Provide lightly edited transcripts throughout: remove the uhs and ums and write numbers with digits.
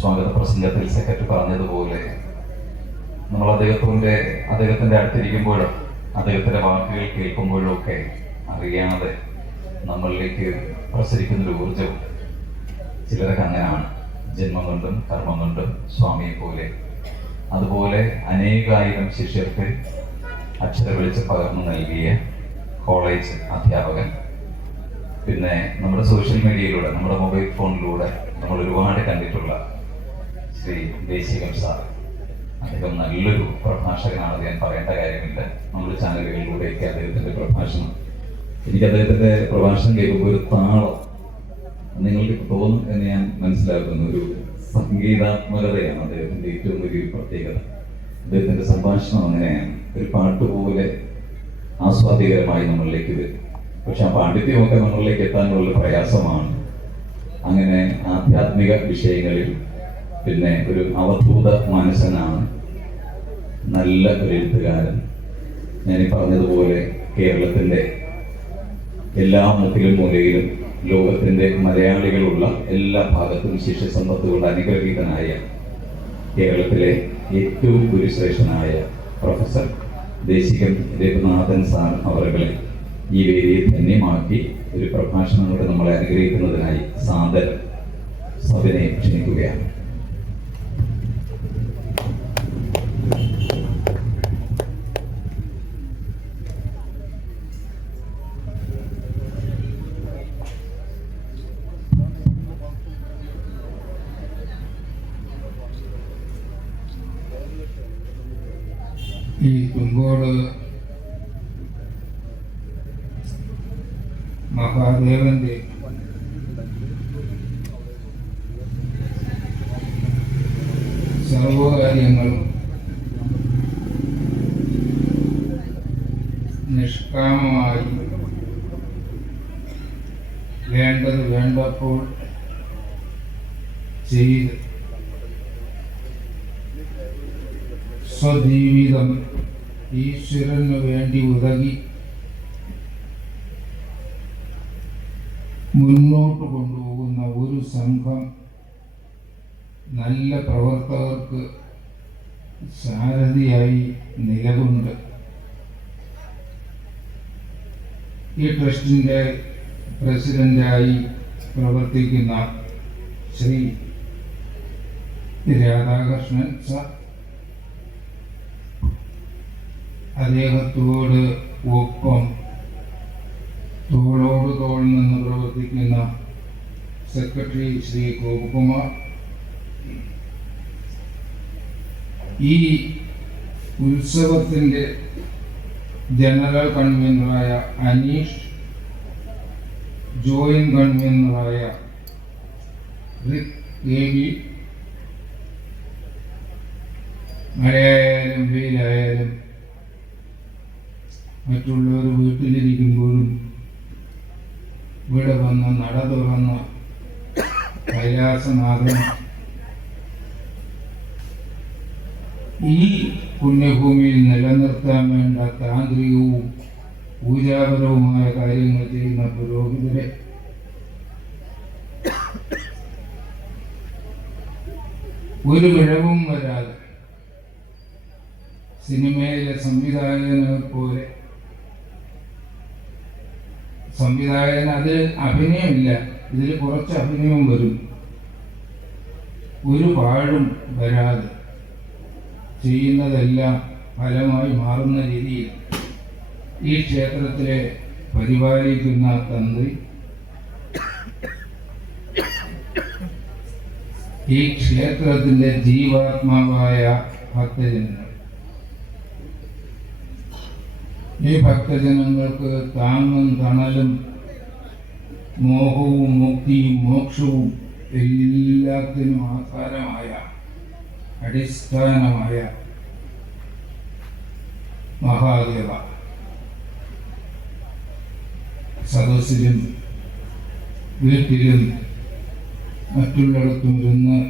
സ്വാഗത പ്രസംഗത്തിൽ സെക്രട്ടറി പറഞ്ഞതുപോലെ നമ്മൾ അദ്ദേഹത്തിൻ്റെ അടുത്തിരിക്കുമ്പോഴും അദ്ദേഹത്തിൻ്റെ വാക്കുകൾ കേൾക്കുമ്പോഴും ഒക്കെ അറിയാതെ നമ്മളിലേക്ക് പ്രസരിക്കുന്നൊരു ഊർജ്ജം ചിലരൊക്കെ അങ്ങനെയാണ്. ജന്മം കൊണ്ടും കർമ്മം കൊണ്ടും സ്വാമിയെ പോലെ അതുപോലെ അനേകായിരം ശിഷ്യർക്ക് അക്ഷര വെളിച്ചം പകർന്നു നൽകിയ കോളേജ് അധ്യാപകൻ, പിന്നെ നമ്മുടെ സോഷ്യൽ മീഡിയയിലൂടെ നമ്മുടെ മൊബൈൽ ഫോണിലൂടെ നമ്മൾ ഒരുപാട് കണ്ടിട്ടുള്ള ശ്രീ ദേശികം സാർ. അദ്ദേഹം നല്ലൊരു പ്രഭാഷകനാണ്, ഞാൻ പറയേണ്ട കാര്യമില്ല. നമ്മുടെ ചാനലുകളിലൂടെയൊക്കെ അദ്ദേഹത്തിൻ്റെ പ്രഭാഷണം, എനിക്ക് അദ്ദേഹത്തിൻ്റെ പ്രഭാഷണം കേൾക്കുമ്പോൾ ഒരു താളം നിങ്ങൾക്ക് തോന്നും എന്ന് ഞാൻ മനസ്സിലാക്കുന്ന ഒരു സംഗീതാത്മകതയാണ് അദ്ദേഹത്തിൻ്റെ ഏറ്റവും വലിയൊരു പ്രത്യേകത. അദ്ദേഹത്തിൻ്റെ സംഭാഷണം അങ്ങനെയാണ്, ഒരു പാട്ട് പോലെ ആസ്വാദ്യകരമായി നമ്മളിലേക്ക് വരും. പക്ഷെ ആ പാണ്ഡിത്യമൊക്കെ നമ്മളിലേക്ക് എത്താനുള്ള പ്രയാസമാണ്. അങ്ങനെ ആധ്യാത്മിക വിഷയങ്ങളിൽ പിന്നെ ഒരു അവധൂത മാനസനാണ്, നല്ല ഒരു എഴുത്തുകാരൻ. ഞാൻ പറഞ്ഞതുപോലെ കേരളത്തിൻ്റെ എല്ലാ മുക്കിലും മൂലയിലും ലോകത്തിൻ്റെ മലയാളികളുള്ള എല്ലാ ഭാഗത്തും ശിഷ്യസമ്പത്ത് കൊണ്ട് അനുഗ്രഹീതനായ കേരളത്തിലെ ഏറ്റവും ഗുരുശ്രേഷ്ഠനായ പ്രൊഫസർ ദേശികം രഘുനാഥൻ സാർ അവരുടെ ഈ വേദിയെ ധന്യമാക്കി ഒരു പ്രഭാഷണം കൊണ്ട് നമ്മളെ അനുഗ്രഹിക്കുന്നതിനായി സാദരം സഭയെ ക്ഷണിക്കുകയാണ്. ഈ തുമ്പോട് മഹാദേവന്റെ സർവകാര്യങ്ങളും നിഷ്കാമമായി വേണ്ടത് വേണ്ടപ്പോൾ ചെയ്ത് സ്വജീവിതം ഈശ്വരന് വേണ്ടി ഉതകി മുന്നോട്ട് കൊണ്ടുപോകുന്ന ഒരു സംഘം നല്ല പ്രവർത്തകർക്ക് സാരഥിയായി നിലകൊണ്ട് ഈ ട്രസ്റ്റിൻ്റെ പ്രസിഡന്റായി പ്രവർത്തിക്കുന്ന ശ്രീ രാധാകൃഷ്ണൻ സാർ, അദ്ദേഹത്തോട് ഒപ്പം തോളോട് തോൾ നിന്ന് പ്രവർത്തിക്കുന്ന സെക്രട്ടറി ശ്രീ ഗോപകുമാർ, ഈ ഉത്സവത്തിൻ്റെ ജനറൽ കൺവീനറായ അനീഷ്, ജോയിന്റ് കൺവീനറായ റിക് ദേവി, മഴയായാലും വെയിലായാലും മറ്റുള്ളവർ വീട്ടിലിരിക്കുമ്പോഴും ഇവിടെ വന്ന് നട തുറന്ന കൈലാസനാഥൻ ഈ പുണ്യഭൂമിയിൽ നിലനിർത്താൻ വേണ്ട താന്ത്രികവും പൂജാപരവുമായ കാര്യങ്ങൾ ചെയ്യുന്ന പുരോഹിതരെ, ഒരു പിഴവും വരാതെ സിനിമയിലെ സംവിധായകനെ പോലെ, സംവിധായകൻ അതിൽ അഭിനയമില്ല, ഇതിൽ കുറച്ച് അഭിനയവും വരും, ഒരു പാഴും വരാതെ ചെയ്യുന്നതെല്ലാം ഫലമായി മാറുന്ന രീതിയിൽ ഈ ക്ഷേത്രത്തിലെ പരിപാലിക്കുന്ന തന്ത്രി, ഈ ക്ഷേത്രത്തിൻ്റെ ജീവാത്മാവായ ഭക്തജനങ്ങൾ, ഈ ഭക്തജനങ്ങൾക്ക് താങ്ങും തണലും മോഹവും മുക്തിയും മോക്ഷവും എല്ലാത്തിനും ആധാരമായ അടിസ്ഥാനമായ മഹാദേവ സദസ്സിലും വീട്ടിലും മറ്റുള്ളിടത്തും ഇരുന്ന്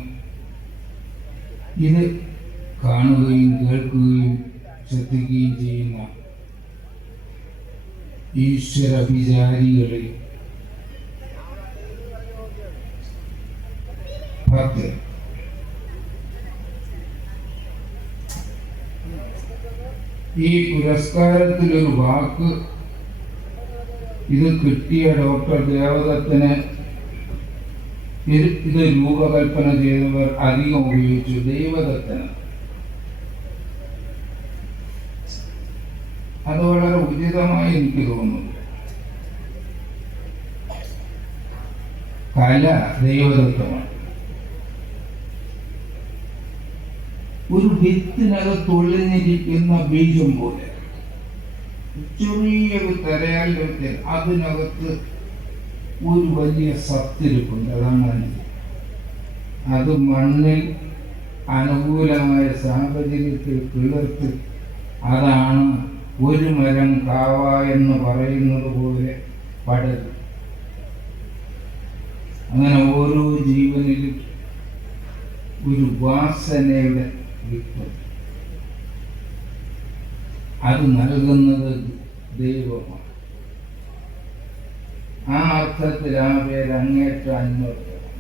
ഇത് കാണുകയും കേൾക്കുകയും ശ്രദ്ധിക്കുകയും ചെയ്യുന്ന ഈശ്വര വിചാരികളെ ഭക്തർ ഈ പുരസ്കാരത്തിലൊരു വാക്ക് ഇത് കിട്ടിയ ഡോക്ടർ ദേവദത്തിന് ഇത് രൂപകൽപ്പന ചെയ്തവർ അധികം ഉപയോഗിച്ചു. ദൈവദത്തന് അത് വളരെ ഉചിതമായി എനിക്ക് തോന്നുന്നു. കല ദൈവദത്തമാണ്. ഒരു വിത്തിനകത്ത് ഒളിഞ്ഞിരിക്കുന്ന ബീജം പോലെ ചെറിയൊരു തിരയാൽ വെച്ചാൽ അതിനകത്ത് ഒരു വലിയ സത്തിരിപ്പുണ്ട്. അതാണ് അത് മണ്ണിൽ അനുകൂലമായ സാഹചര്യത്തിൽ കിളിർത്ത് അതാണ് ഒരു മരം കാവ എന്ന് പറയുന്നത് പോലെ പടരും. അങ്ങനെ ഓരോ ജീവനിലും ഒരു വാസനയുടെ വിത്ത്, അത് നൽകുന്നത് ദൈവമാണ്. ആ അർത്ഥത്തിൽ ആ പേര് അങ്ങേറ്റം അന്വർത്ഥമാണ്.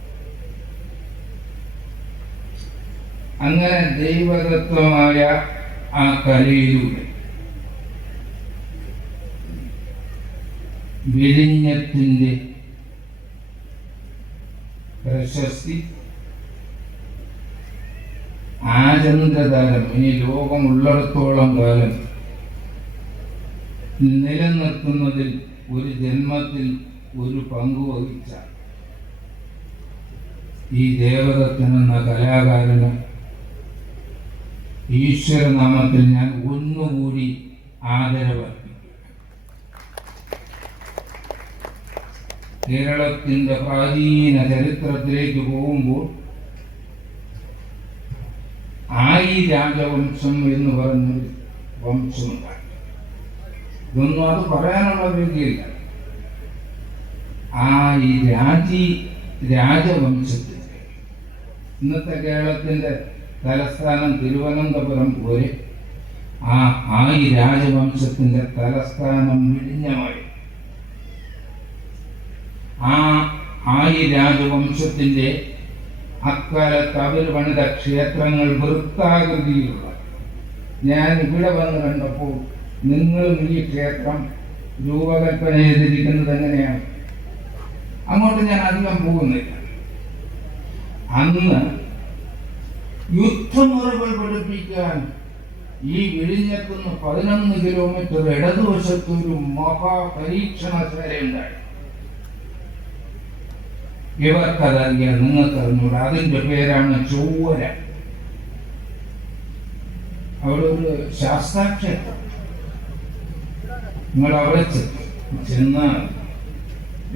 അങ്ങനെ ദൈവതത്വമായ ആ കലയിലൂടെ വിഴിഞ്ഞത്തിന്റെ പ്രശസ്തി ആചന്ദ്രതലം ഇനി ലോകമുള്ളിടത്തോളം കാലം നിലനിർത്തുന്നതിൽ ഒരു ജന്മത്തിൽ ഒരു പങ്ക് വഹിച്ച ഈ ദേവദത്തൻ എന്ന കലാകാരന് ഈശ്വരനാമത്തിൽ ഞാൻ ഒന്നുകൂടി ആദരവർപ്പിക്കും. കേരളത്തിന്റെ പ്രാചീന ചരിത്രത്തിലേക്ക് പോകുമ്പോൾ ആയി രാജവംശം എന്ന് പറഞ്ഞൊരു വംശമുണ്ടായി. ഇതൊന്നും അത് പറയാനുള്ള രീതിയില്ല. ആ ഈ രാജവംശത്തിന്റെ ഇന്നത്തെ കേരളത്തിന്റെ തലസ്ഥാനം തിരുവനന്തപുരം പോലെ ആ ഈ രാജവംശത്തിന്റെ തലസ്ഥാനം വിഴിഞ്ഞമായി. ആ ഈ രാജവംശത്തിന്റെ അക്കാലത്ത് അവർ പണിത ക്ഷേത്രങ്ങൾ വൃത്താകൃതിയിലുള്ള, ഞാൻ ഇവിടെ വന്ന് കണ്ടപ്പോൾ നിങ്ങളും ഈ ക്ഷേത്രം രൂപകൽപ്പന ചെയ്തിരിക്കുന്നത് എങ്ങനെയാണ്? അങ്ങോട്ട് ഞാൻ അധികം പോകുന്നില്ല. അന്ന് യുദ്ധമുറകൾ പഠിപ്പിക്കാൻ ഈ വിഴിഞ്ഞത്തുനിന്ന് 11 കിലോമീറ്റർ ഇടതുവശത്ത് ഒരു മഹാപരീക്ഷണശാലയുണ്ടായി. ഇവർക്കതറിയാം, നിങ്ങൾക്കറിഞ്ഞൂട. അതിന്റെ പേരാണ് ചൊവ്വര. അവിടെ ഒരു ശാസ്താക്ഷേത്രം. നിങ്ങൾ അവിടെ ചെന്നാൽ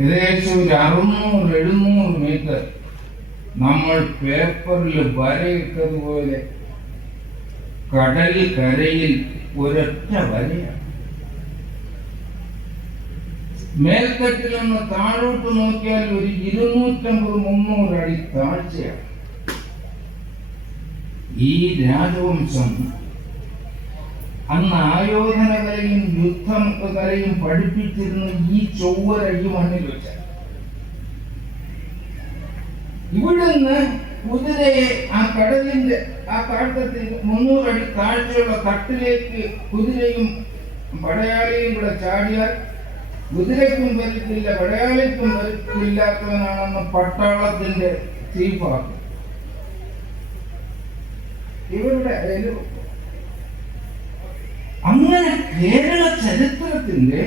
ഏകദേശം ഒരു 600-700 മീറ്റർ നമ്മൾ പേപ്പറിൽ വരയിട്ടതുപോലെ കടൽ കരയിൽ ഒരൊറ്റ വരയാണ്. മേൽത്തട്ടിൽ നിന്ന് താഴോട്ട് നോക്കിയാൽ ഒരു 250-300 അടി താഴ്ചയാണ്. ഈ രാജവംശം അന്ന് ആയോധന കലയും യുദ്ധകലയും പഠിപ്പിച്ചിരുന്ന ഈ ചൊവ്വര ഈ മണ്ണിൽ വെച്ച ഇവിടുന്ന് കുതിരയെ ആ കടലിന്റെ ആ താഴ്ത്തത്തിൽ 300 അടി താഴ്ചയുള്ള തട്ടിലേക്ക് കുതിരയും പടയാളിയും കൂടെ ചാടിയാൽ കുതിരയ്ക്കും പരിക്കില്ല, പടയാളിക്കും പരിക്കില്ലാത്തവനാണെന്ന് പട്ടാളത്തിന്റെ ചീഫാണ്. ഇവരുടെ അങ്ങനെ കേരള ചരിത്രത്തിന്റെ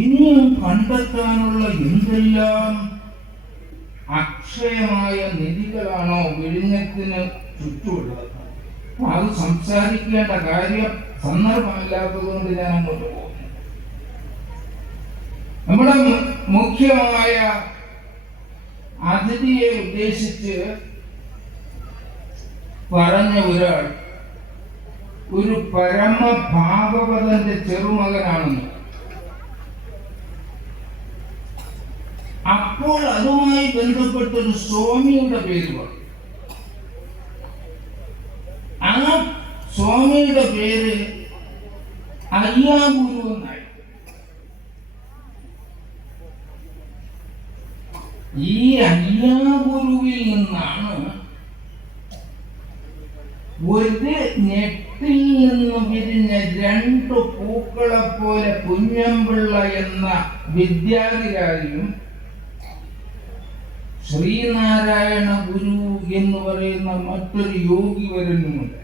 ഇനിയും കണ്ടെത്താനുള്ള എന്തെല്ലാം അക്ഷയമായ നിധികളാണോ വിഴിഞ്ഞത്തിന് ചുറ്റുമുള്ളത്. അത് സംസാരിക്കേണ്ട കാര്യം സന്ദർഭമില്ലാത്തതുകൊണ്ട് ഞാൻ അങ്ങോട്ട് പോകുന്നു. നമ്മുടെ മുഖ്യമായ അതിഥിയെ ഉദ്ദേശിച്ച് പറഞ്ഞ ഒരാൾ ഒരു പരമഭാഗവതന്റെ ചെറുമകനാണെന്ന്. അപ്പോൾ അതുമായി ബന്ധപ്പെട്ടൊരു സ്വാമിയുടെ പേര് പറഞ്ഞു. ആ സ്വാമിയുടെ പേര് അയ്യാഗുരു എന്നായി. ഈ അയ്യാഗുരുവിൽ നിന്നാണ് ഒരു ഞെട്ടിൽ വിരിഞ്ഞ രണ്ടു പൂക്കളെ പോലെ കുഞ്ഞമ്പിള്ള എന്ന വിദ്യാധിരാജിയും ശ്രീനാരായണ ഗുരു എന്ന് പറയുന്ന മറ്റൊരു യോഗി വരുന്നുമുണ്ട്.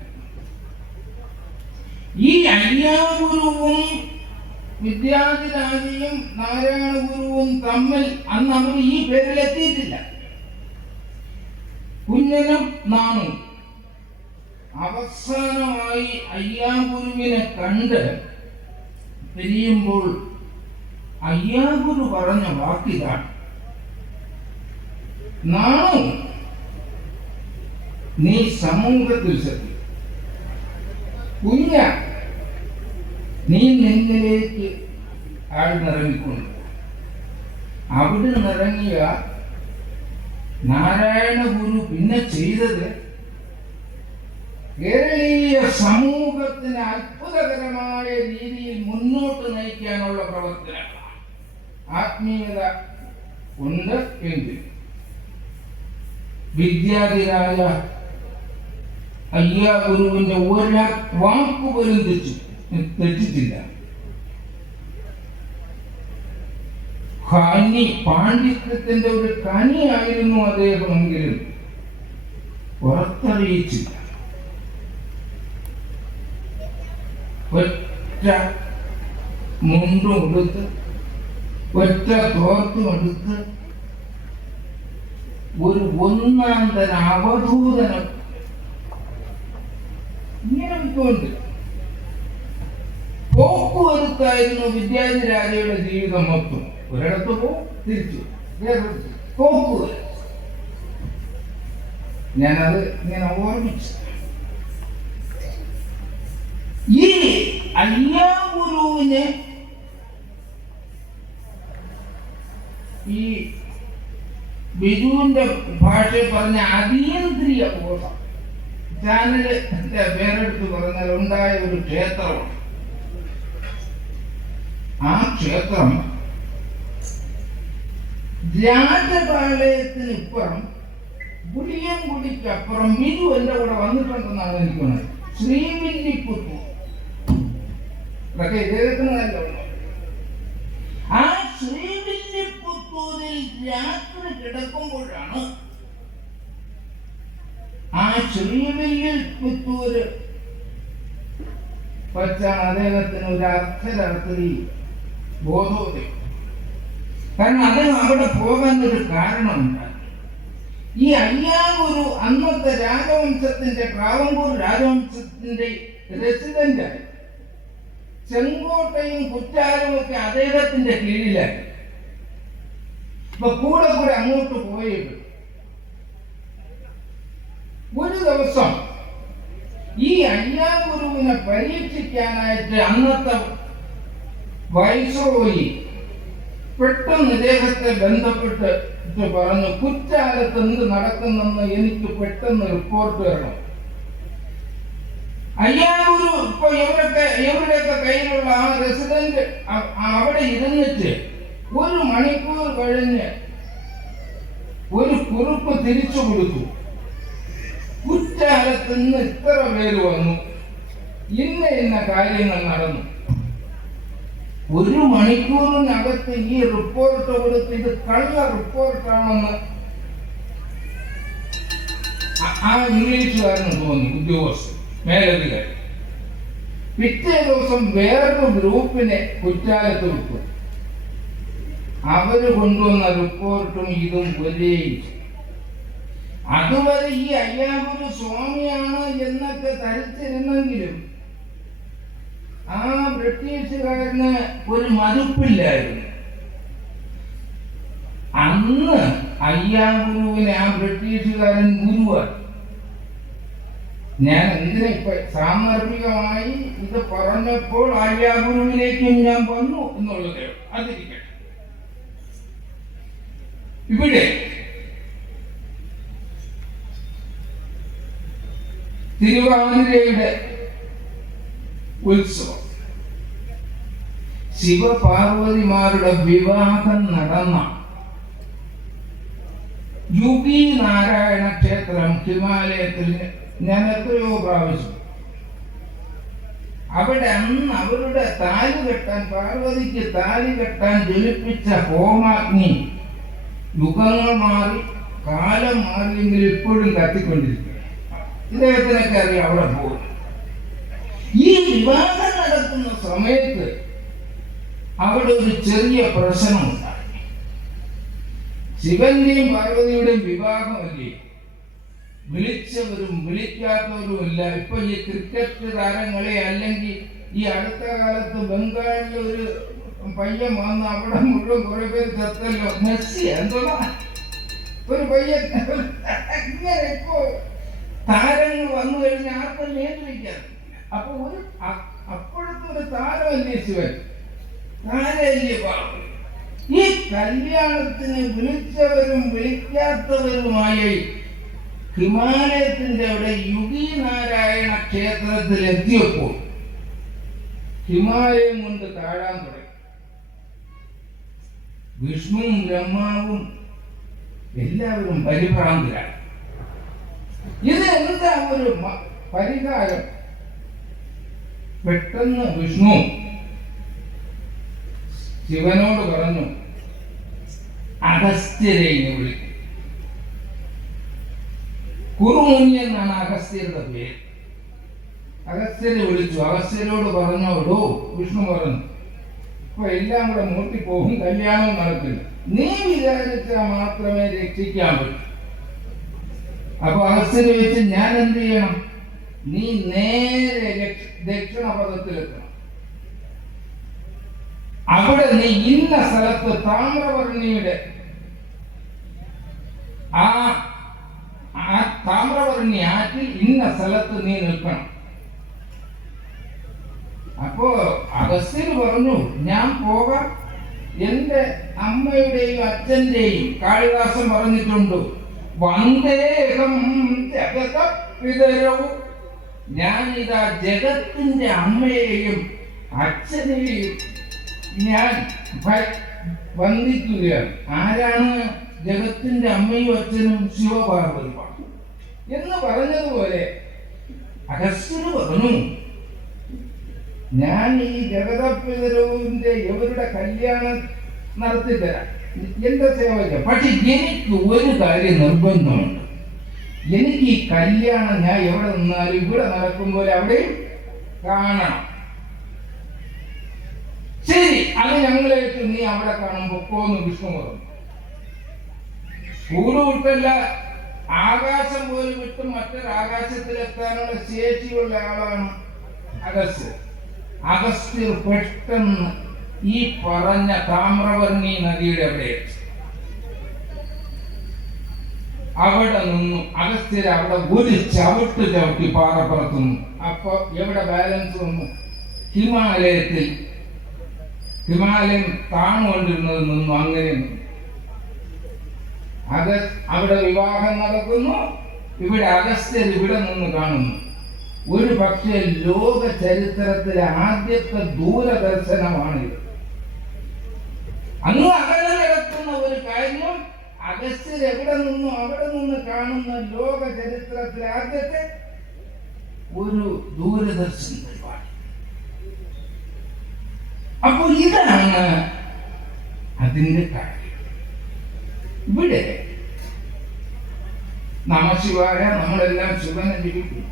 ഈ അയ്യാഗുരുവും വിദ്യാധിരാജിയും നാരായണ ഗുരുവും തമ്മിൽ അന്ന് അവർ ഈ പേരിലെത്തിയിട്ടില്ല. കുഞ്ഞനും നാണും അവസാനമായി അയ്യാഗുരുവിനെ കണ്ട് പിരിയുമ്പോൾ അയ്യാഗുരു പറഞ്ഞ വാക്കിതാണ്, നാണു, നീ സമൂഹത്തിൽ ശ്രദ്ധിക്കും. കുഞ്ഞ, നീ നിന്നിലേക്ക് ആഴ്ന്നിറങ്ങിക്കൊണ്ട് അവിടെ നിന്നിറങ്ങിയ നാരായണ ഗുരു പിന്നെ ചെയ്തത് കേരളീയ സമൂഹത്തിന് അത്ഭുതകരമായ രീതിയിൽ മുന്നോട്ട് നയിക്കാനുള്ള പ്രവർത്തനമാണ്. ആത്മീയത ഉണ്ട് എങ്കിൽ വിദ്യാധിരാജ അയ്യാഗുരുവിന്റെ ഒരു വാക്കുപോലും തെറ്റിട്ടില്ല. പാണ്ഡിത്യത്തിന്റെ ഒരു കനിയായിരുന്നു അദ്ദേഹമെങ്കിലും പുറത്തറിയിച്ചില്ല. ഒറ്റ മുണ്ടും എടുത്ത് ഒറ്റ തോർത്തും എടുത്ത് ഒരു ഒന്നാം തര അവധൂതനം ഇങ്ങനെ വിട്ടുകൊണ്ട് പോക്കുവരുത്തായിരുന്നു വിദ്യാധിരാജയുടെ ജീവിതം മൊത്തം. ഒരിടത്ത് പോകും, തിരിച്ചു പോക്കുവരുത്ത്. ഞാനത് ഇങ്ങനെ ഓർമ്മിച്ചു. ഈ അയ്യാഗുരുവിനെ ഈ ബിജുവിന്റെ ഭാഷയിൽ പറഞ്ഞ അതീന്ദ്രിയ ബോധം, ചാനലിന്റെ പേരെടുത്ത് പറഞ്ഞാൽ ഉണ്ടായ ഒരു ക്ഷേത്രമാണ്. ആ ക്ഷേത്രം രാജപാളയത്തിന് ഇപ്പുറം പുളിയൻകുടിക്കപ്പുറം ബിജു എന്റെ കൂടെ വന്നിട്ടുണ്ടെന്നാണ് എനിക്ക് തോന്നുന്നത്. ശ്രീവില്ലിപുത്തൂർ ഇതൊക്കെ ഇദ്ദേഹത്തിന് നല്ല. ആ ശ്രീവില്ലിപുത്തൂരിൽ രാത്രി കിടക്കുമ്പോഴാണ് ആ ശ്രീവില്ലിപുത്തൂര് വച്ചാണ് അദ്ദേഹത്തിന് ഒരു അർദ്ധരാത്രി ബോധോദയം. കാരണം അദ്ദേഹം അവിടെ പോകാൻ ഒരു കാരണമുണ്ടായി. ഈ അയ്യാഗുരു അന്നത്തെ രാജവംശത്തിന്റെ ട്രാവൻകൂർ രാജവംശത്തിന്റെ റെസിഡന്റായി. ചെങ്കോട്ടയും കുറ്റാലും ഒക്കെ അദ്ദേഹത്തിന്റെ കീഴിലായി. ഇപ്പൊ കൂടെ കൂടെ അങ്ങോട്ട് പോയത്. ഒരു ദിവസം ഈ അയ്യാഗുരുവിനെ പരീക്ഷിക്കാനായിട്ട് അന്നത്തെ വൈസ്രോയി പെട്ടെന്ന് ഇദ്ദേഹത്തെ ബന്ധപ്പെട്ട് പറഞ്ഞു, കുറ്റാലത്ത് എന്ത് നടക്കുന്നെന്ന് എനിക്ക് പെട്ടെന്ന് റിപ്പോർട്ട് തരണം. അയ്യാഗുരു ഇപ്പൊ ഇവരുടെയൊക്കെ കയ്യിലുള്ള ആ റെസിഡന്റ് അവിടെ ഇരുന്നിട്ട് ഒരു മണിക്കൂർ കഴിഞ്ഞ് ഒരു കുറിപ്പ് തിരിച്ചു കൊടുത്തു. കുറ്റാലത്ത് നിന്ന് ഇത്ര പേര് വന്നു, ഇന്ന കാര്യങ്ങൾ നടന്നു. ഒരു മണിക്കൂറിനകത്ത് ഈ റിപ്പോർട്ട് കൊടുത്ത് ഇത് കള്ള റിപ്പോർട്ടാണെന്ന് ആ ഇംഗ്ലീഷുകാരന് തോന്നി, ഉദ്യോഗസ്ഥൻ മേലധികാരി. പിറ്റേ ദിവസം വേറൊരു ഗ്രൂപ്പിനെ കുറ്റാലത്ത് വിട്ടു. അവര് കൊണ്ടുവന്ന റിപ്പോർട്ടും ഇതും ഒരേ. അതുവരെ ഈ അയ്യാഗുരു സ്വാമിയാണ് എന്നൊക്കെ ധരിച്ചിരുന്നെങ്കിലും ആ ബ്രിട്ടീഷുകാരന് ഒരു മതിപ്പില്ലായിരുന്നു. അന്ന് അയ്യാഗുരുവിനെ ആ ബ്രിട്ടീഷുകാരൻ ഗുരുവാണ്. ഞാൻ എന്തിനാ ഇപ്പൊ സാന്ദർഭികമായി ഇത് പറഞ്ഞപ്പോൾ അയ്യാഗുരുവിലേക്കും ഞാൻ വന്നു എന്നുള്ളത് അതിരിക്കട്ടെ. ഇവിടെ തിരുവാതിരയുടെ ഉത്സവം, ശിവപാർവതിമാരുടെ വിവാഹം നടന്ന യുഗി നാരായണ ക്ഷേത്രം ഹിമാലയത്തിൽ ഞാൻ എത്രയോ പ്രാവശ്യം അവിടെ അന്ന് അവരുടെ താലി കെട്ടാൻ, പാർവതിക്ക് താലി കെട്ടാൻ ജ്വലിപ്പിച്ച ഹോമാഗ്നി യുഗങ്ങൾ മാറി, കാലം മാറിയെങ്കിൽ ഇപ്പോഴും കത്തിക്കൊണ്ടിരിക്കുക. ഇദ്ദേഹത്തിനൊക്കെ അറിയാം അവിടെ പോകും. ഈ വിവാഹം നടക്കുന്ന സമയത്ത് അവിടെ ഒരു ചെറിയ പ്രശ്നമുണ്ടായി. ശിവന്റെയും പാർവതിയുടെയും വിവാഹമല്ലേ, വിളിച്ചവരും വിളിക്കാത്തവരും ഇല്ല. ഇപ്പൊ ഈ ക്രിക്കറ്റ് താരങ്ങളെ, അല്ലെങ്കിൽ ഈ അടുത്ത കാലത്ത് ബംഗാളിലെ ഒരു പയ്യൻ വന്ന് അവിടെ മുഴുവൻ കുറെ പേര് ചത്തല്ലോ, മെസ്സി എന്തോ ഒരു പയ്യൻ. ഇങ്ങനെ ഇപ്പോ താരങ്ങൾ വന്നു കഴിഞ്ഞാൽ ആർക്കും നിയന്ത്രിക്കാൻ. അപ്പൊ അപ്പോഴത്തെ ഒരു താരമല്ലേ ശിവൻ, താരമല്ലേ പാർവതി. ഈ കല്യാണത്തിന് വിളിച്ചവരും വിളിക്കാത്തവരുമായി ഹിമാലയത്തിന്റെ അവിടെ യുഗീനാരായണ ക്ഷേത്രത്തിൽ എത്തിയപ്പോൾ ഹിമാലയം കൊണ്ട് താഴാൻ തുടങ്ങി. വിഷ്ണുവും ബ്രഹ്മാവും എല്ലാവരും പരിഭ്രാന്തരാണ്. ഇത് എന്താ ഒരു പരിഹാരം? പെട്ടെന്ന് വിഷ്ണു ശിവനോട് പറഞ്ഞു, അഗസ്ത്യരെ വിളിക്കും. കുറുമുനി എന്നാണ് അഗസ്ത്യരുടെ പേര്. അഗസ്ത്യരെ വിളിച്ചു. അഗസ്ത്യരോട് പറഞ്ഞോടോ, വിഷ്ണു പറഞ്ഞു, ഇപ്പൊ എല്ലാം കൂടെ മൂട്ടിപ്പോകും, കല്യാണം നടക്കില്ല. നീ വിചാരിച്ചാൽ മാത്രമേ രക്ഷിക്കാൻ പറ്റൂ. അപ്പൊ അഗസ്ത്യര് ചോദിച്ചു, ഞാൻ എന്ത് ചെയ്യണം? നീ നേരെ ദക്ഷിണപഥത്തിലെത്തണം. അവിടെ നീ ഇന്ന സ്ഥലത്ത് താമ്രവർണിയുടെ ആ താമ്രവർണി ആറ്റിൽ ഇന്ന സ്ഥലത്ത് നീ നിൽക്കണം. അപ്പോ അഗസ്ത്യര് പറഞ്ഞു, ഞാൻ പോകാം. എന്റെ അമ്മയുടെയും അച്ഛന്റെയും കാളിദാസൻ പറഞ്ഞിട്ടുണ്ട്, വന്ദേഹം ജഗതപിതരവും. ഞാനിതാ ജഗത്തിന്റെ അമ്മയെയും അച്ഛനെയും ഞാൻ വന്ദിക്കുകയാണ്. ആരാണ് ജഗത്തിന്റെ അമ്മയും അച്ഛനും? ശിവപാർവതിമാണ് എന്ന് പറഞ്ഞതുപോലെ അഗസ്ത്യര് പറഞ്ഞു, ഞാൻ ഈ ജഗതപിതരവിന്റെ ഇവരുടെ കല്യാണം നടത്തിത്തരാം, എന്റെ സേവ. പക്ഷെ എനിക്ക് ഒരു കാര്യം നിർബന്ധമുണ്ട്. എനിക്ക് ഈ കല്യാണം ഞാൻ എവിടെ നിന്നാലും ഇവിടെ നടക്കുമ്പോൾ അവിടെയും കാണണം. ശരി, അത് ഞങ്ങളേക്ക് നീ അവിടെ കാണുമ്പോ പോന്ന് വിഷ്ണു പറഞ്ഞു. സ്കൂള് വിട്ടല്ല, ആകാശം പോലും വിട്ട് മറ്റൊരു ആകാശത്തിലെത്താനുള്ള ശേഷിയുള്ള ആളാണ് അഗസ്ത്യർ. അഗസ്ത്യർ പെട്ടെന്ന് ഈ പറഞ്ഞ താമ്രവർണി നദിയുടെ അവിടെ അവിടെ നിന്നു. അഗസ്ത്യർ അവിടെ ഒരു ചവിട്ട് ചവിട്ടി പാറപ്പുറത്തുന്നു. അപ്പൊ എവിടെ ബാലൻസ് വന്നു? ഹിമാലയം താണുകൊണ്ടിരുന്നത് നിന്നു. അങ്ങനെ അവിടെ വിവാഹം നടക്കുന്നു. ഇവിടെ അഗസ്ത്യർ ഇവിടെ നിന്ന് കാണുന്നു. ഒരു പക്ഷേ ലോക ചരിത്രത്തിലെ ആദ്യത്തെ ദൂരദർശനമാണിത്. അങ്ങ് അകലെ നടക്കുന്ന ഒരു കാര്യം അഗസ്ത്യർ എവിടെ നിന്നും അവിടെ നിന്ന് കാണുന്ന ലോക ചരിത്രത്തിലെ ആദ്യത്തെ ഒരു ദൂരദർശന പരിപാടി. അപ്പോൾ ഇതാണ് അതിന്റെ കാര്യം. ഇവിടെ നമശിവായ നമ്മളെല്ലാം ശിവനെ ജപിക്കും.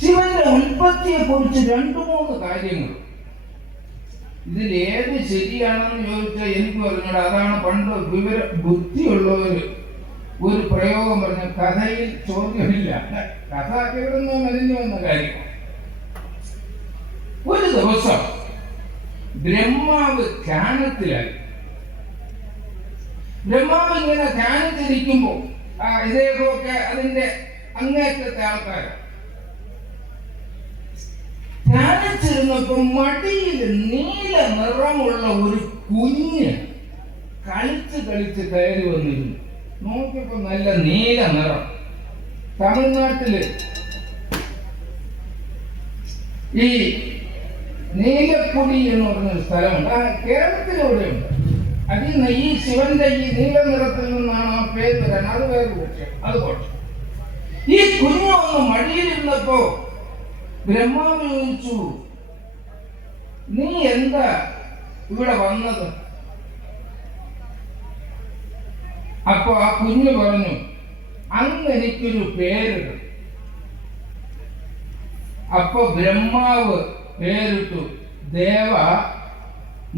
ശിവന്റെ ഉൽപ്പത്തിയെ കുറിച്ച് 2-3 കാര്യങ്ങൾ. ഇതിൽ ഏത് ശരിയാണെന്ന് ചോദിച്ചാൽ എനിക്ക് പറഞ്ഞൂടെ. അതാണ് പണ്ട് ബുദ്ധിയുള്ളവർ ഒരു പ്രയോഗം പറഞ്ഞ, കഥയിൽ ചോദ്യമില്ല, കഥ എവിടെ നിന്നോ മെലിഞ്ഞു വന്ന കാര്യം. ഒരു ദിവസം ബ്രഹ്മാവ് ധ്യാനത്തിലായി. ബ്രഹ്മാവ് ഇങ്ങനെ ധ്യാനത്തിരിക്കുമ്പോ ഇതേപോലൊക്കെ അതിന്റെ അങ്ങേറ്റത്തെ ആൾക്കാർ ധ്യാനിച്ചിരുന്നപ്പോ മടിയിൽ നീല നിറമുള്ള ഒരു കുഞ്ഞ് കളിച്ച് കയറി വന്നിരുന്നു. നോക്കിയപ്പോ നല്ല നീല നിറം. തമിഴ്നാട്ടില് ഈ നീലക്കുടി എന്ന് പറഞ്ഞൊരു സ്ഥലമുണ്ട്. കേരളത്തിലൂടെയുണ്ട്. അതിൽ നിന്ന് ഈ ശിവന്റെ ഈ നീല നിറത്തിൽ നിന്നാണ് ആ പേര് വരാൻ. അത് വേറെ വിഷയം. അതുകൊണ്ട് ഈ കുഞ്ഞൊന്ന് മടിയിലിരുന്നപ്പോ ബ്രഹ്മാവ് ചോദിച്ചു, നീ എന്താ ഇവിടെ വന്നത്? അപ്പൊ ആ കുഞ്ഞു പറഞ്ഞു, അന്ന് എനിക്കൊരു പേരിടും. അപ്പൊ ബ്രഹ്മാവ് പേരിട്ടു, ദേവ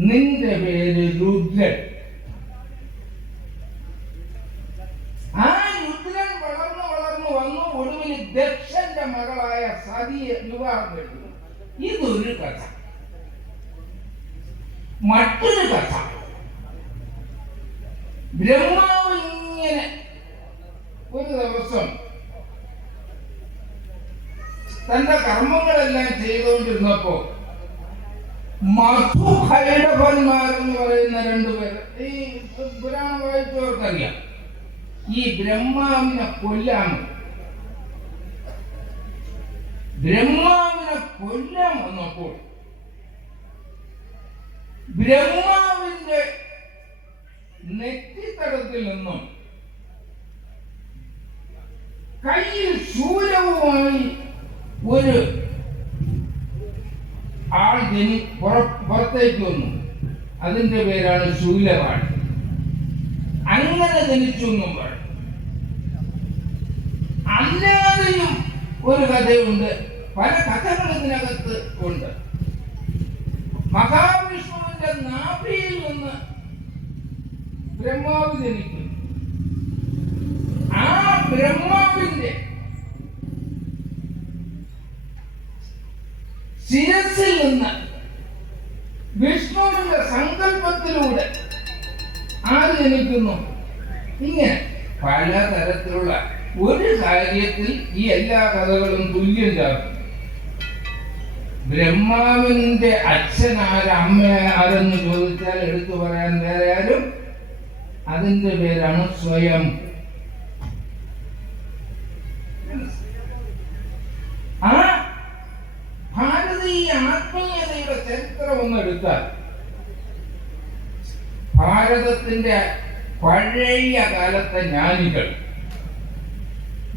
നിന്റെ പേര് രുദ്രൻ. ആ രുദ്രൻ വളർന്നു വളർന്നു വന്നു ഒടുവിൽ ദക്ഷന്റെ മകളായ സതിയെ വിവാഹം കഴിച്ചു. ഇതൊരു കഥ. മറ്റൊരു കഥ, ബ്രഹ്മാവ് ഇങ്ങനെ ഒരു ദിവസം തന്റെ കർമ്മങ്ങളെല്ലാം ചെയ്തുകൊണ്ടിരുന്നപ്പോ മധുഭൈരവന്മാരെന്ന് പറയുന്ന രണ്ടുപേര്, ഈ പുരാണം വായിച്ചവർക്കറിയാം, ഈ ബ്രഹ്മാവിനെ കൊല്ലാൻ വന്നപ്പോൾ ബ്രഹ്മാവിന്റെ നെറ്റിത്തടത്തിൽ നിന്നും കയ്യിൽ ശൂലവുമായി ഒരു ആൾ പുറത്തേക്ക് വന്നു. അതിന്റെ പേരാണ് ശൂലവാണി. അങ്ങനെ ജനിച്ചു എന്നും പറയും. അല്ലാതെയും ഒരു കഥയുണ്ട്, പല കഥകൾ ഇതിനകത്ത് ഉണ്ട്. മഹാവിഷ്ണുവിന്റെ നാഭിയിൽ നിന്ന് ബ്രഹ്മാവ് ജനിക്കുന്നു. ആ ബ്രഹ്മാവിന്റെ ശിരസിൽ നിന്ന് വിഷ്ണുവിന്റെ സങ്കല്പത്തിലൂടെ ആര് ജനിക്കുന്നു? ഇങ്ങനെ പലതരത്തിലുള്ള ഒരു കാര്യത്തിൽ ഈ എല്ലാ കഥകളും തുല്യം ചേർക്കും. ബ്രഹ്മാവിന്റെ അച്ഛനാര് അമ്മ ആരെന്ന് ചോദിച്ചാൽ എടുത്തു പറയാൻ വേറെ ആരും, അതിന്റെ പേരാണ് സ്വയം. ആ ഭാരതീയ ആത്മീയതയുടെ ചരിത്രം ഒന്നെടുത്താൽ ഭാരതത്തിന്റെ പഴയ കാലത്തെ ജ്ഞാനികൾ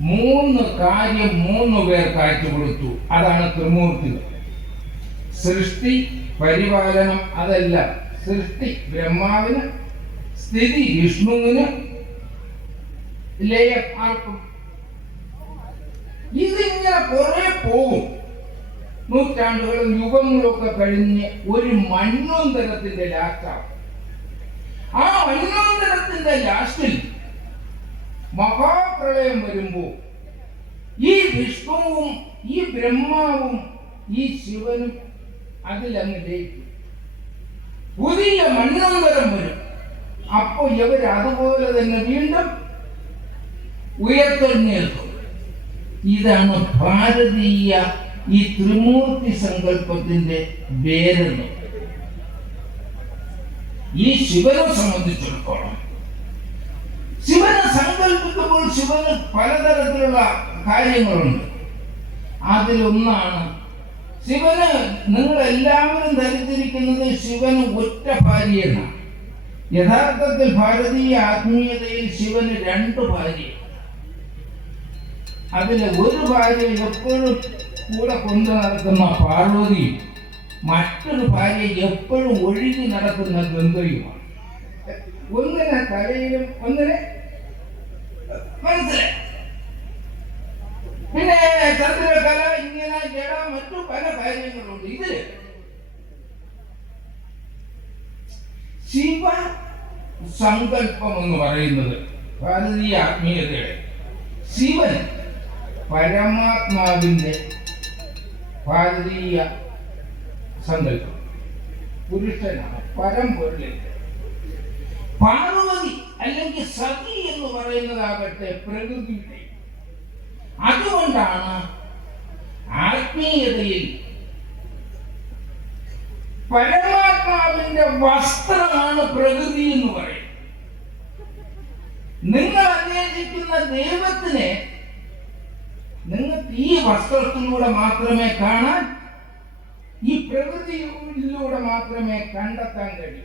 3 കാര്യം 3 പേർ കാഴ്ചകൊടുത്തു. അതാണ് ത്രിമൂർത്തികൾ. സൃഷ്ടി, പരിപാലനം, അതെല്ലാം. സൃഷ്ടി ബ്രഹ്മാവിന്, സ്ഥിതി വിഷ്ണുവിന്, ലയം ആർക്കും. ഇതിങ്ങനെ കുറെ പോകും. നൂറ്റാണ്ടുകളും യുഗങ്ങളും ഒക്കെ കഴിഞ്ഞ് ഒരു മന്വന്തരത്തിന്റെ ലാസ്റ്റാണ്. ആ മന്വന്തരത്തിന്റെ ലാസ്റ്റിൽ മഹാപ്രളയം വരുമ്പോ ഈ വിഷ്ണുവും ഈ ബ്രഹ്മാവും ഈ ശിവനും അതിലങ്ങ് ലയിക്കും. പുതിയ മന്വന്തരം വരും. അപ്പോ ഇവർ അതുപോലെ തന്നെ വീണ്ടും ഉയർത്തെഴുന്നേൽക്കും. ഇതാണ് ഭാരതീയ ഈ ത്രിമൂർത്തി സങ്കല്പത്തിന്റെ വേരെന്ന്. ഈ ശിവനെ സംബന്ധിച്ചിടത്തോളം ശിവനെ സങ്കല്പിക്കുമ്പോൾ ശിവന് പലതരത്തിലുള്ള കാര്യങ്ങളുണ്ട്. അതിലൊന്നാണ് ശിവന്, നിങ്ങൾ എല്ലാവരും ധരിച്ചിരിക്കുന്നത് ശിവന് ഒറ്റ ഭാര്യയെന്നാണ്. യഥാർത്ഥത്തിൽ ഭാരതീയ ആത്മീയതയിൽ ശിവന് 2 ഭാര്യ. അതിൽ ഒരു ഭാര്യ എപ്പോഴും കൂടെ കൊണ്ടു നടക്കുന്ന പാർവതിയും മറ്റൊരു ഭാര്യ എപ്പോഴും ഒഴുകി നടക്കുന്ന ഗംഗയുമാണ്. ഒന്നിനെ തലയിലും ഒന്നിനെ മനസ്സിലായി. പിന്നെ ചന്ദ്രകല, ഇങ്ങനെ ജട, മറ്റു പല കാര്യങ്ങളുണ്ട്. ഇതില് ശിവ സങ്കല്പം എന്ന് പറയുന്നത് ഭാരതീയ ആത്മീയതയുടെ ശിവൻ പരമാത്മാവിന്റെ ഭാരതീയ സങ്കല്പം. പുരുഷനാണ്, പരമ്പൊരുളിന്റെ. പാർവതി അല്ലെങ്കിൽ സതി എന്ന് പറയുന്നതാകട്ടെ പ്രകൃതിയുടെ. അതുകൊണ്ടാണ് ആത്മീയതയിൽ പരമാത്മാവിന്റെ വസ്ത്രമാണ് പ്രകൃതി എന്ന് പറയും. നിങ്ങൾ അന്വേഷിക്കുന്ന ദൈവത്തിനെ നിങ്ങൾക്ക് ഈ വസ്ത്രത്തിലൂടെ മാത്രമേ കാണാൻ, ഈ പ്രകൃതിയിലൂടെ മാത്രമേ കണ്ടെത്താൻ കഴിയൂ.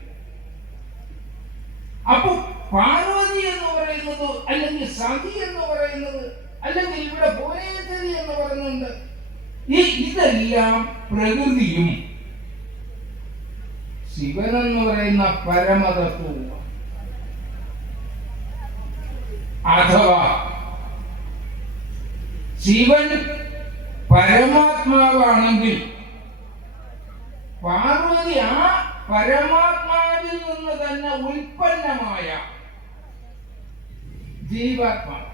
അപ്പൊ പാർവതി എന്ന് പറയുന്നത്, അല്ലെങ്കിൽ സതി എന്ന് പറയുന്നത്, അല്ലെങ്കിൽ ഇവിടെ ഭുവനേശ്വരി എന്ന് പറയുന്നുണ്ട്, ഇതെല്ലാം പ്രകൃതിയും ശിവൻ എന്ന് പറയുന്ന പരമതത്വം അഥവാ ശിവൻ പരമാത്മാവാണെങ്കിൽ പാർവതി ആ പരമാത്മാവിൽ നിന്ന് തന്നെ ഉൽപ്പന്നമായ ജീവാത്മാവ്.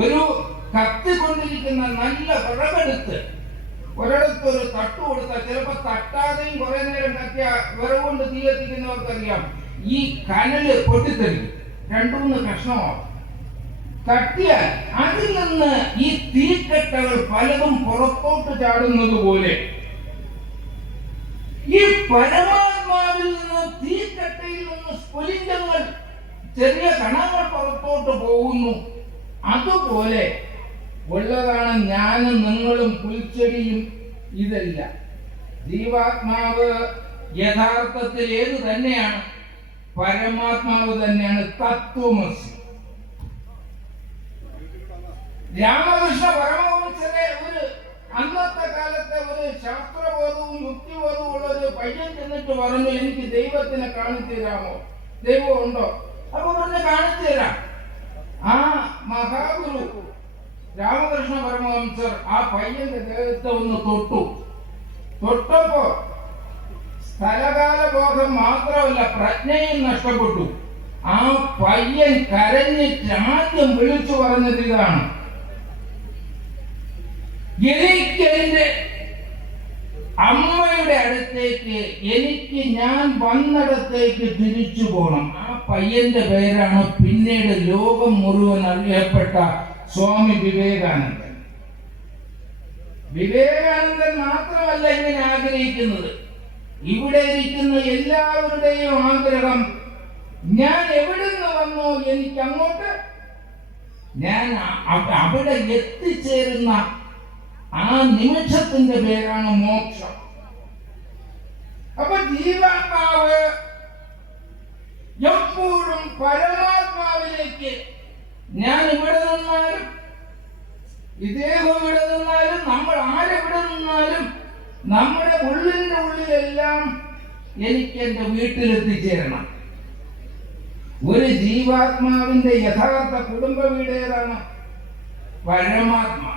ഒരു കത്തിക്കൊണ്ടിരിക്കുന്ന നല്ല വിറകെടുത്ത് ഒരിടത്ത് ഒരു തട്ട് കൊടുത്താൽ ചിലപ്പോ തട്ടാതെയും കുറെ നേരം കത്തിയ വിറവ് കൊണ്ട് തീ കത്തിക്കുന്നവർക്കറിയാം, ഈ കനല് പൊട്ടിത്തെറിക്കും, രണ്ടു മൂന്ന് കഷ്ണമാവും. തട്ടിയാൽ അതിൽ നിന്ന് ഈ തീക്കട്ടകൾ പലതും പുറത്തോട്ട് ചാടുന്നത് പോലെ ഈ പരമാത്മാവിൽ നിന്ന് തീക്കട്ടയിൽ നിന്ന് സ്ഫുലിംഗങ്ങൾ ചെറിയ കണങ്ങൾ പുറത്തോട്ട് പോകുന്നു. അതുപോലെ ഉള്ളതാണ് ഞാനും നിങ്ങളും പുൽച്ചെടിയും. ഇതല്ല ജീവാത്മാവ് യഥാർത്ഥത്തിൽ ഏത് തന്നെയാണ്? പരമാത്മാവ് തന്നെയാണ്, തത്വമസി. രാമകൃഷ്ണ പരമഹംസരെ ഒരു അന്നത്തെ കാലത്തെ ഒരു ശാസ്ത്രബോധവും യുക്തിബോധവും ഉള്ള ഒരു പയ്യൻ ചെന്നിട്ട് പറഞ്ഞു, എനിക്ക് ദൈവത്തിനെ കാണിച്ചു തരാമോ? ദൈവം ഉണ്ടോ? അപ്പൊ പറഞ്ഞ് കാണിച്ചു തരാം. ആ മഹാഗുരു രാമകൃഷ്ണ പരമഹംസർ ആ പയ്യന്റെ ദേഹത്തെ ഒന്ന് തൊട്ടപ്പോ സ്ഥലകാല ബോധം മാത്രമല്ല പ്രജ്ഞയും നഷ്ടപ്പെട്ടു. ആ പയ്യൻ കരഞ്ഞിട്ട് ആദ്യം വിളിച്ചു പറഞ്ഞത് ഇതാണ്, എനിക്ക് എന്റെ അമ്മയുടെ അടുത്തേക്ക്, എനിക്ക് ഞാൻ വന്നിടത്തേക്ക് തിരിച്ചു പോകണം. ആ പയ്യന്റെ പേരാണ് പിന്നീട് ലോകം മുഴുവൻ അറിയപ്പെട്ട സ്വാമി വിവേകാനന്ദൻ. വിവേകാനന്ദൻ മാത്രമല്ല ഇങ്ങനെ ആഗ്രഹിക്കുന്നത്, ഇവിടെ ഇരിക്കുന്ന എല്ലാവരുടെയും ആഗ്രഹം, ഞാൻ എവിടുന്ന് വന്നോ എനിക്ക് അങ്ങോട്ട്, ഞാൻ അവിടെ എത്തിച്ചേരുന്ന ആ നിമിഷത്തിന്റെ പേരാണ് മോക്ഷം. അപ്പൊ ജീവാത്മാവ് എപ്പോഴും പരമാത്മാവിലേക്ക്, ഞാൻ ഇവിടെ നിന്നാലും ഇദ്ദേഹം ഇവിടെ നിന്നാലും നമ്മൾ ആരെവിടെ നിന്നാലും നമ്മുടെ ഉള്ളിന്റെ ഉള്ളിലെല്ലാം എനിക്ക് എന്റെ വീട്ടിലെത്തിച്ചേരണം. ഒരു ജീവാത്മാവിന്റെ യഥാർത്ഥ കുടുംബ വീട് ഏതാണ്? പരമാത്മാ.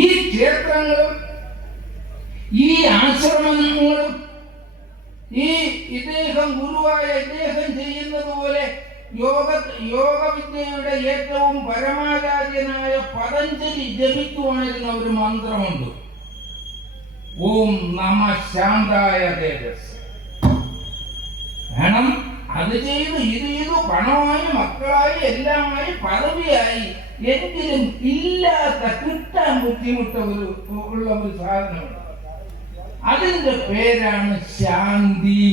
ഈ ക്ഷേത്രങ്ങളും ഈ ആശ്രമങ്ങളും ഈ ഇദ്ദേഹം ഗുരുവായ ഇദ്ദേഹം ചെയ്യുന്നത് പോലെ യോഗവിദ്യയുടെ ഏറ്റവും പരമാചാര്യനായ പതഞ്ജലി ജപിക്കുവാനിരുന്ന ഒരു മന്ത്രമുണ്ട്, ഓം നമ ശാന്തായ തേജസ്. വേണം അത് ചെയ്തു ഇത് ചെയ്തു, പണമായി മക്കളായി എല്ലാമായി പദവിയായി, എങ്കിലും ഇല്ലാത്ത കിട്ടാൻ ബുദ്ധിമുട്ട ഉള്ള ഒരു സാധനമുണ്ട്. അതിന്റെ പേരാണ് ശാന്തി.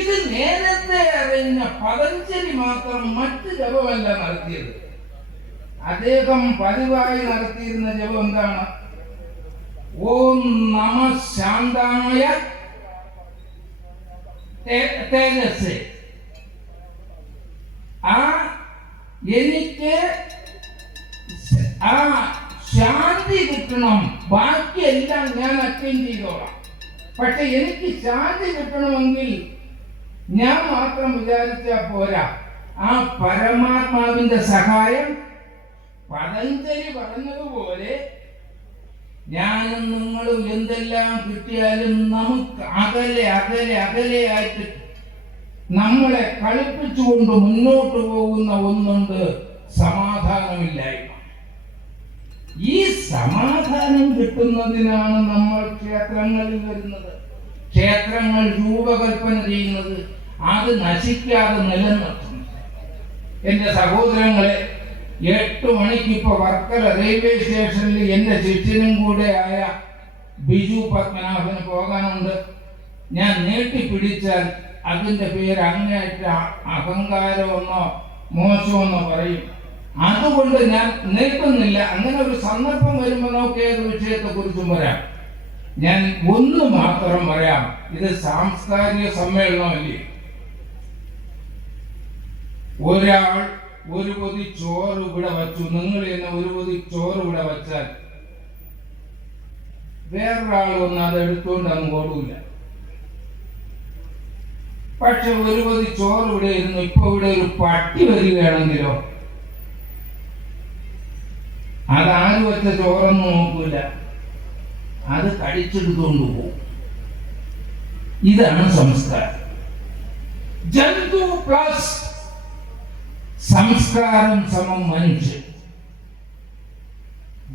ഇത് നേരത്തെ അറിഞ്ഞ പതഞ്ജലി മാത്രം മറ്റ് ജപമല്ല നടത്തിയത്. അദ്ദേഹം പതിവായി നടത്തിയിരുന്ന ജപം എന്താണ്? ഓം നമ ശാന്തായ തേജസ്. ആ എനിക്ക് ആ ശാന്തി കിട്ടണം, ബാക്കിയെല്ലാം ഞാൻ അറ്റൻഡ് ചെയ്തോളാം. പക്ഷെ എനിക്ക് ശാന്തി കിട്ടണമെങ്കിൽ ഞാൻ മാത്രം വിചാരിച്ചാൽ പോരാ, ആ പരമാത്മാവിന്റെ സഹായം പതഞ്ജലി പറഞ്ഞതുപോലെ ഞാനും നിങ്ങളും എന്തെല്ലാം കിട്ടിയാലും നമുക്ക് അകലെയായിട്ട് നമ്മളെ കളിപ്പിച്ചുകൊണ്ട് മുന്നോട്ട് പോകുന്ന ഒന്നുണ്ട്, സമാധാനമില്ലായ്മ. ഈ സമാധാനം കിട്ടുന്നതിനാണ് നമ്മൾ ക്ഷേത്രങ്ങളിൽ വരുന്നത്, ക്ഷേത്രങ്ങൾ രൂപകൽപ്പന ചെയ്യുന്നത്, അത് നശിക്കാതെ നിലനിർത്തുന്നത്. എന്റെ സഹോദരങ്ങളെ, 8 മണിക്ക് ഇപ്പൊ വർക്കല റെയിൽവേ സ്റ്റേഷനിൽ എന്റെ ശിഷ്യനും കൂടെ ആയ ബിജു പത്മനാഭന് പോകാനുണ്ട്. ഞാൻ നീട്ടിപ്പിടിച്ചാൽ അതിന്റെ പേര് അങ്ങേറ്റ അഹങ്കാരമെന്നോ മോശമെന്നോ പറയും. അതുകൊണ്ട് ഞാൻ നീട്ടുന്നില്ല. അങ്ങനെ ഒരു സന്ദർഭം വരുമ്പോൾ നമുക്ക് ഏത് വിഷയത്തെ കുറിച്ചും പറയാം. ഞാൻ ഒന്ന് മാത്രം പറയാം, ഇത് സാംസ്കാരിക സമ്മേളനമല്ലേ. ഒരാൾ ഒരു പൊതി ചോറ് ഇവിടെ വച്ചു, നിങ്ങൾ തന്നെ ഒരു പൊതി ചോറ് ഇവിടെ വച്ചാൽ വേറൊരാൾ വന്ന് അത് എടുത്തുകൊണ്ട് അങ്ങ് ഓടൂല. പക്ഷെ ഒരു പൊതി ചോറ് ഇവിടെ ഇരുന്നു, ഇപ്പൊ ഇവിടെ ഒരു പട്ടി വരികയാണെങ്കിലോ അതാര് വെച്ച ചോറൊന്നും നോക്കൂല, അത് കടിച്ചെടുത്തുകൊണ്ട് പോകും. ഇതാണ് സംസ്കാരം. ജന്തു പ്ലസ് സംസ്കാരം സമം മനുഷ്യൻ.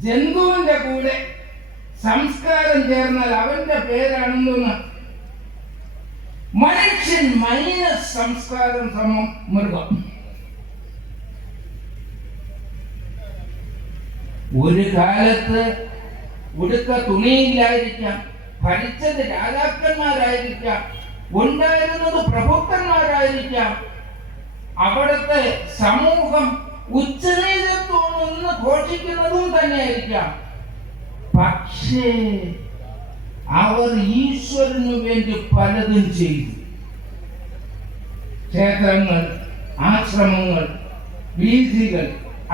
ജന്തുവിന്റെ കൂടെ സംസ്കാരം ചേർന്നാൽ അവന്റെ പേരാണെന്ന്. മനുഷ്യൻ മൈനസ് സംസ്കാരം സമം മൃഗം. ഒരു കാലത്ത് ഉടുക്ക തുണിയില്ലായിരിക്കാം, ഭരിച്ചത് രാജാക്കന്മാരായിരിക്കാം, ഉണ്ടായിരുന്നത് പ്രഭുക്കന്മാരായിരിക്കാം, അവിടുത്തെ സമൂഹം ഉച്ചനീചത്വമെന്ന് ഘോഷിക്കുന്നതും തന്നെയായിരിക്കാം. പക്ഷേ അവർ ഈശ്വരനു വേണ്ടി പലതും ചെയ്തു. ക്ഷേത്രങ്ങൾ, ആശ്രമങ്ങൾ, വീഥികൾ,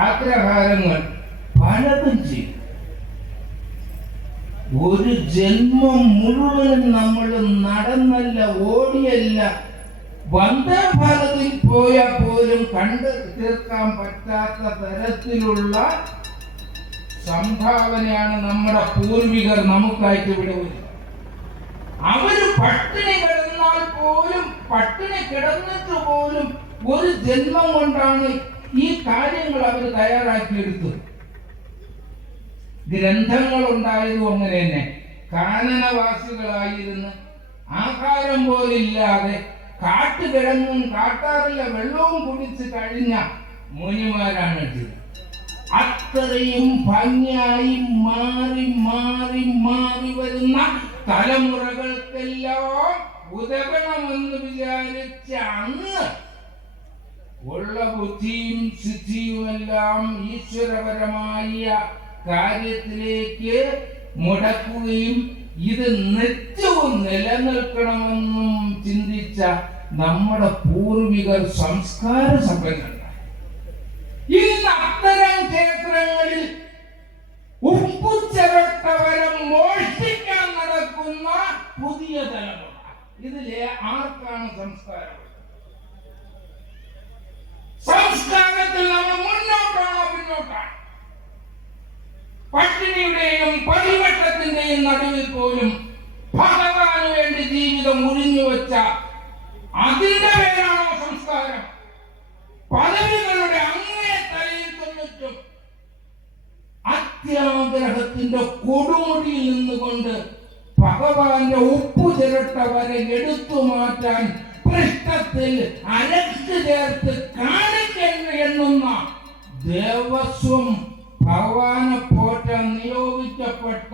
അഗ്രഹാരങ്ങൾ പലതും ചെയ്തു. ഒരു ജന്മം മുഴുവനും നമ്മൾ നടന്നല്ല, ഓടിയല്ല, വന്ദേ ഭാരതിൽ പോയാൽ പോലും കണ്ടു തീർക്കാൻ പറ്റാത്ത തരത്തിലുള്ള സംഭാവനയാണ് നമ്മുടെ പൂർവികർ നമുക്കായിട്ട് ഇവിടെ വരുന്നത്. അവര് പട്ടിണി കിടന്നാൽ പോലും, പട്ടിണി കിടന്നിട്ട് പോലും ഒരു ജന്മം കൊണ്ടാണ് ഈ കാര്യങ്ങൾ അവർ തയ്യാറാക്കിയെടുത്തത്. ഗ്രന്ഥങ്ങൾ ഉണ്ടായതും അങ്ങനെ തന്നെ. കാനനവാസികളായിരുന്ന് ആഹാരം പോലില്ലാതെ കാട്ടുകിഴങ്ങും കാട്ടാറില്ല വെള്ളവും കുടിച്ച് കഴിഞ്ഞ മുനിമാരാണ് ഇത്. അത്രയും ഭംഗിയായി മാറി മാറി മാറി വരുന്ന തലമുറകൾക്കെല്ലാം ഉതകണമെന്ന് വിചാരിച്ച അന്ന് ഉള്ള ബുദ്ധിയും സിദ്ധിയുമെല്ലാം ഈശ്വരപരമായ കാര്യത്തിലേക്ക് മുടക്കുകയും ഇത് നിത്യവും നിലനിൽക്കണമെന്നും ചിന്തിച്ച നമ്മുടെ പൂർവികർ സംസ്കാര സമ്പന്നരാണ്. ഇന്ന് അത്തരം ക്ഷേത്രങ്ങളിൽ ഉപ്പുചിരട്ടവരം മോഷ്ടിക്കാൻ നടക്കുന്ന പുതിയ തലമുറ, ഇതിലെ ആർക്കാണ് സംസ്കാരം? സംസ്കാരത്തിൽ നമ്മൾ മുന്നോട്ടാണോ പിന്നോട്ടാണ്? പട്ടിണിയുടെയും പരിവട്ടത്തിന്റെയും നടുവിൽ പോലും ഭഗവാന് വേണ്ടി ജീവിതം ഉരിഞ്ഞു വെച്ച അതിന്റെ പേരാണോ സംസ്കാരം? പദവികളുടെ അങ്ങേ തലയിൽ തന്നിട്ടും അത്യാഗ്രഹത്തിന്റെ കൊടുമുടിയിൽ നിന്നുകൊണ്ട് ഭഗവാന്റെ ഉപ്പുചിരട്ട വരെ എടുത്തു മാറ്റാൻ പൃഷ്ഠത്തിൽ അരക്ക് ചേർത്ത് കാണിക്കേണ്ട എണ്ണുന്ന ദേവസ്വം ഭഗവാനെ പോറ്റാൻ നിയോഗിക്കപ്പെട്ട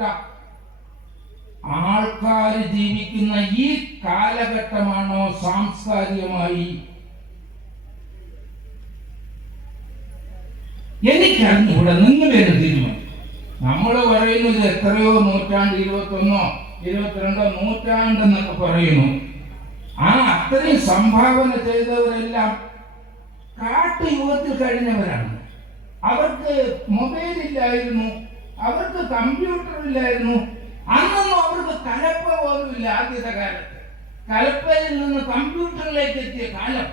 ആൾക്കാർ ജീവിക്കുന്ന ഈ കാലഘട്ടമാണോ സാംസ്കാരികമായി? എനിക്കറിഞ്ഞൂടെ, നിങ്ങളെ തീരുമാനം. നമ്മൾ പറയുന്നത് എത്രയോ നൂറ്റാണ്ട്, 21ഓ 22ഓ നൂറ്റാണ്ടെന്നൊക്കെ പറയുന്നു. അത്രയും സംഭാവന ചെയ്തവരെല്ലാം കാട്ടുയുഗത്തിൽ കഴിഞ്ഞവരാണ്. അവർക്ക് മൊബൈൽ ഇല്ലായിരുന്നു, അവർക്ക് കമ്പ്യൂട്ടർ ഇല്ലായിരുന്നു, അന്നൊന്നും അവർക്ക് കലപ്പ പോലും ഇല്ല. ആദ്യത്തെ കാലത്ത് കലപ്പയിൽ നിന്ന് കമ്പ്യൂട്ടറിലേക്ക് എത്തിയ കാലം.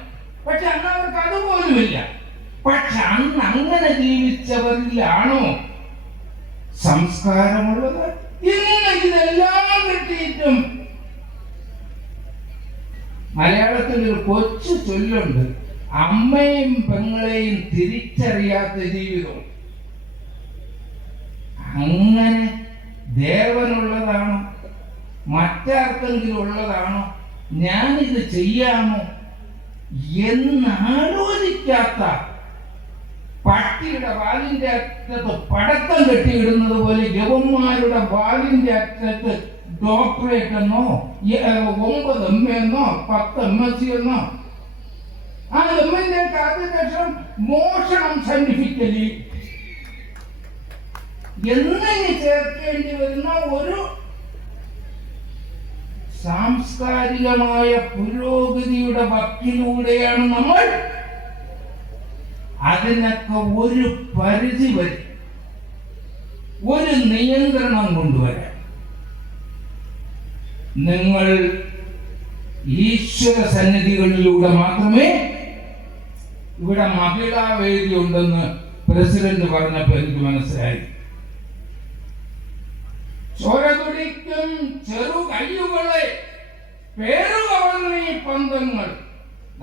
പക്ഷെ അന്ന് അവർക്ക് അതുപോലുമില്ല. പക്ഷെ അന്ന് അങ്ങനെ ജീവിച്ചവരിലാണോ സംസ്കാരമുള്ളത്? ഇന്ന് ഇതെല്ലാം കിട്ടിയിട്ടും മലയാളത്തിൽ ഒരു കൊച്ചു ചൊല്ലുണ്ട്, അമ്മയും പെങ്ങളെയും തിരിച്ചറിയാത്ത ജീവിതം. അങ്ങനെ ദേവനുള്ളതാണോ മറ്റാർക്കെങ്കിലും ഉള്ളതാണോ, ഞാനിത് ചെയ്യാമോ എന്നാലോചിക്കാത്ത, പട്ടിയുടെ വാലിന്റെ അറ്റത്ത് പടക്കം കെട്ടിയിടുന്നത് പോലെ യവന്മാരുടെ വാലിന്റെ അറ്റത്ത് ഡോക്ടറേറ്റ് എന്നോ 9 MA എന്നോ 10 MSc എന്നോ, ആ എമ്മിന്റെ ആദ്യശേഷം മോഷണം സയന്റിഫിക്കലി എന്നിങ്ങനെ ചേർക്കേണ്ടി വരുന്ന ഒരു സാംസ്കാരികമായ പുരോഗതിയുടെ വക്കിലൂടെയാണ് നമ്മൾ. അതിനൊക്കെ ഒരു പരിധി വരെ ഒരു നിയന്ത്രണം കൊണ്ടുവരാൻ നിങ്ങൾ ഈശ്വര സന്നിധികളിലൂടെ മാത്രമേ, ഇവിടെ മഹിളാ വേദി ഉണ്ടെന്ന് പ്രസിഡന്റ് പറഞ്ഞപ്പോൾ എനിക്ക് മനസ്സിലായി. ചോരതുടിക്കും ചെറു കയ്യുകളെ പേരുകവർന്ന ഈ പന്തങ്ങൾ.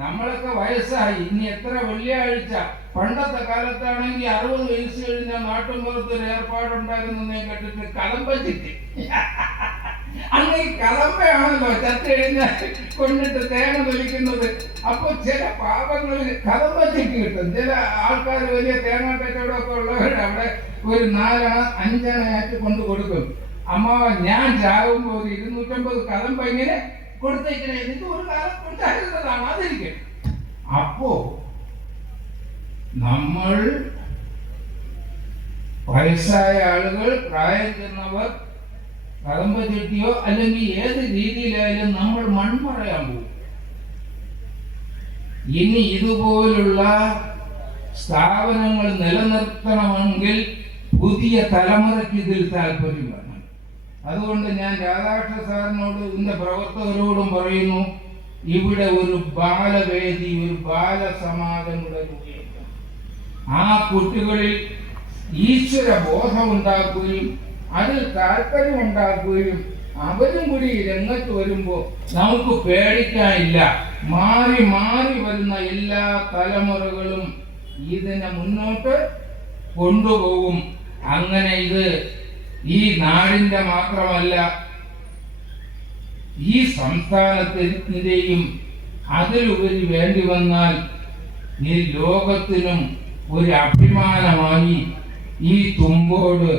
നമ്മളൊക്കെ വയസ്സായി, ഇനി എത്ര വെള്ളിയാഴ്ച. പണ്ടത്തെ കാലത്താണെങ്കിൽ 60 വയസ്സ് കഴിഞ്ഞ നാട്ടും പുറത്തൊരു ഏർപ്പാടുണ്ടാകുന്നതിനെ കേട്ടിട്ട് കലമ്പച്ചിട്ട്. അന്ന് ഈ കലമ്പയാണല്ലോ ചത്ത കഴിഞ്ഞാൽ കൊണ്ടിട്ട് തേങ്ങ തൊലിക്കുന്നത്. അപ്പൊ ചില പാപങ്ങളിൽ കലമ്പച്ചിട്ട് കിട്ടും. ചില ആൾക്കാർ വലിയ തേങ്ങ കച്ചവടമൊക്കെ ഉള്ളവർ അവിടെ ഒരു 4-5 ആയിട്ട് കൊണ്ട് കൊടുക്കും. അമ്മാവ ഞാൻ ചാകുമ്പോൾ ഒരു 250 കലമ്പ ഇങ്ങനെ കൊടുത്തേക്കണേ. ഇത് ഒരു കാലത്ത് ഉണ്ടായിരുന്നതാണ്, അതിരിക്കും. അപ്പോ നമ്മൾ വയസ്സായ ആളുകൾ, പ്രായം ചെന്നവർ കലമ്പ ചെട്ടിയോ അല്ലെങ്കിൽ ഏത് രീതിയിലായാലും നമ്മൾ മൺമറയാൻ പോകും. ഇനി ഇതുപോലുള്ള സ്ഥാപനങ്ങൾ നിലനിർത്തണമെങ്കിൽ പുതിയ തലമുറയ്ക്ക് ഇതിൽ താല്പര്യം വേണം. അതുകൊണ്ട് ഞാൻ രാധാകൃഷ്ണ സാറിനോട് ഇതിന്റെ പ്രവർത്തകരോടും പറയുന്നു, ഇവിടെ ഒരു ബാലവേദി, ഒരു ബാലസമാജം കൂടെ രൂപീകരിക്കണം. ആ കുട്ടികളിൽ ഈശ്വര ബോധം ഉണ്ടാക്കുകയും അതിൽ താല്പര്യം ഉണ്ടാക്കുകയും അവരും കൂടി രംഗത്ത് വരുമ്പോൾ നമുക്ക് പേടിക്കാനില്ല. മാറി മാറി വരുന്ന എല്ലാ തലമുറകളും ഇതിനെ മുന്നോട്ട് കൊണ്ടുപോകും. അങ്ങനെ ഇത് ഈ നാടിന്റെ മാത്രമല്ല, ഈ സംസ്ഥാനത്തിന്റെയും അതിലുപരി വേണ്ടി വന്നാൽ ഈ ലോകത്തിനും ഒരു അഭിമാനമായി ഈ തുമ്പോട്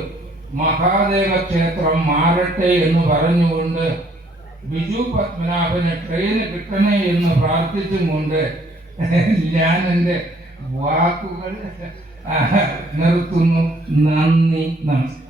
മഹാദേവ ക്ഷേത്രം മാറട്ടെ എന്ന് പറഞ്ഞുകൊണ്ട് ബിജു പത്മനാഭന് ട്രെയിന് കിട്ടണേ എന്ന് പ്രാർത്ഥിച്ചും കൊണ്ട് ഞാൻ എൻ്റെ വാക്കുകൾ നിർത്തുന്നു. നന്ദി, നമസ്കാരം.